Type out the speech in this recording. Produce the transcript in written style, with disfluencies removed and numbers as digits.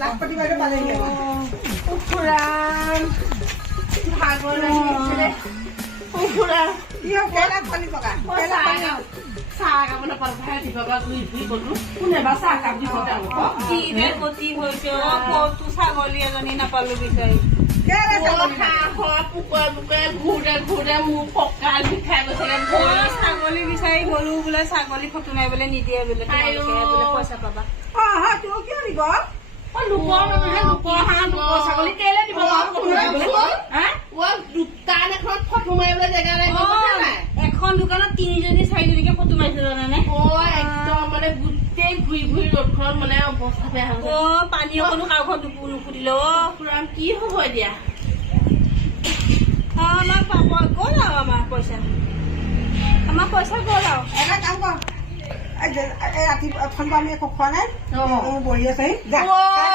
লাখপতি বাইদেউ পালেহি ভাগৰ লাগিছিলে কি হ'ল কেইলাখ পালি টকা চাহ কাপ নাপালো ভাই দিব ঘূৰি ঘূৰি গলো কোনে বা চাহ কাপ দিব তেওঁলোকক কি যে গতি হৈছে ক'তো ছাগলী এজনী নাপালো বিচাৰি ঘূৰে মোৰ কঁকাল বিষাই গৈছে ছাগলী বিচাৰি গলো বোলে ছাগলী ফটো মাৰিবলৈ নিদিয়ে বোলে বোলে পইচা পাবা তোৰ কিয় দিব লোকৰ মানুহে লোকৰ হাঁহ লোকৰ ছাগলী কেলে দিব দোকান এখন ফটো মাৰিবলৈ জেগা নাই এখন দোকানত 3জনী 4জনীকে ফটো মাৰিছে জানানে একদম মানে গোটেই ঘূৰি ঘূৰি ৰ'দখনত মানে অৱস্থা বেয়া হৈছে পানী অকণো কাৰোখন নুখুধিলে পুৰা কি হ'ব এতিয়া আমাক পাব গ'ল আৰু আমাৰ পইচা গ'ল আৰু এটা কাম কৰ ৰাতি ফোন আমি একো খোৱা নাই বহি আছে